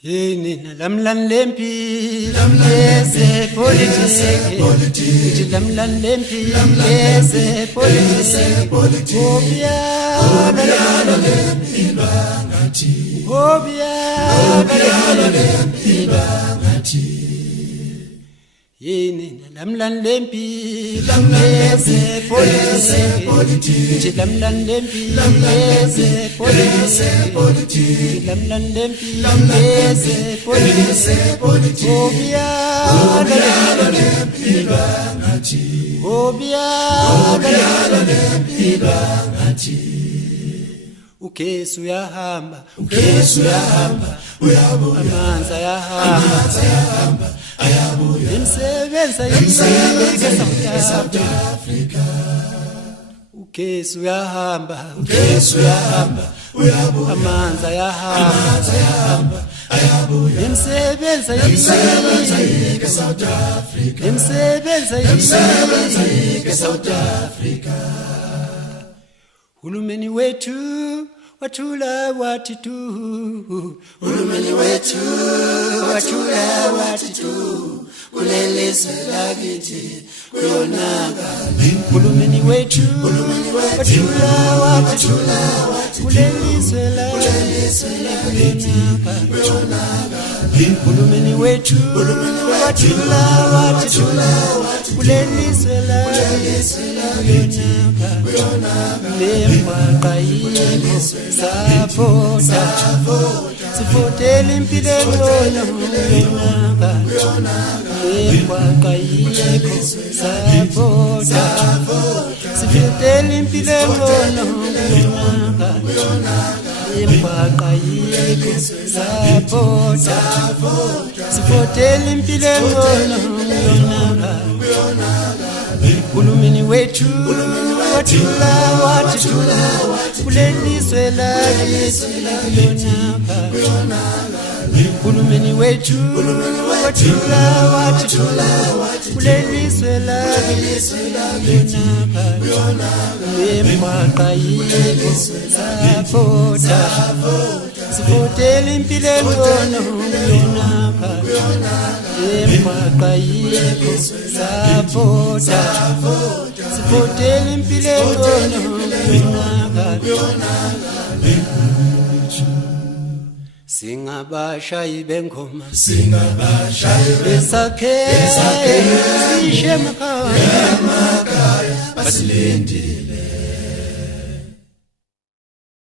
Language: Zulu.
Yini lamlan lempi lamleze politics lamlan lempi lamleze politics obia lempi bangathi obia lempi bangathi yini lamlan lempi lamleze politics lamlan lempi lamleze politics lamlan lempi lamleze politics obia lempi bangathi obia lempi bangathi ukesu yahamba uyabuya amanzi ayahamba ayabuya imsebenza South Africa ukesu yahamba uyabuya amanzi ayahamba ayabuya imsebenza South Africa imsebenza South Africa hulumeni wetu watula watitu hulumeni wetu watula watitu kulelizwe lakithi kuyonaka hulumeni wetu watula watitu kulelizwe lakithi kuyonaka hulumeni wetu watula watitu kulelizwe lakithi kuyonaka lembaqa sifotele impilo engcono kuyonaka lembaqa yikho sifotele impilo engcono kuyonaka lembaqa yikho sifotele impilo engcono kuyonaka hulumeni wetu watula kulelizwe lakithi kuyonaka hulumeni wetu watula kulelizwe lakithi kuyonaka lembaqa yikho sifotele impilo engcono kuyonaka lembaqa yikho sifotele impilo engcono kuyonaka singabashayi bengoma besakhe sishe emakhaya basilindi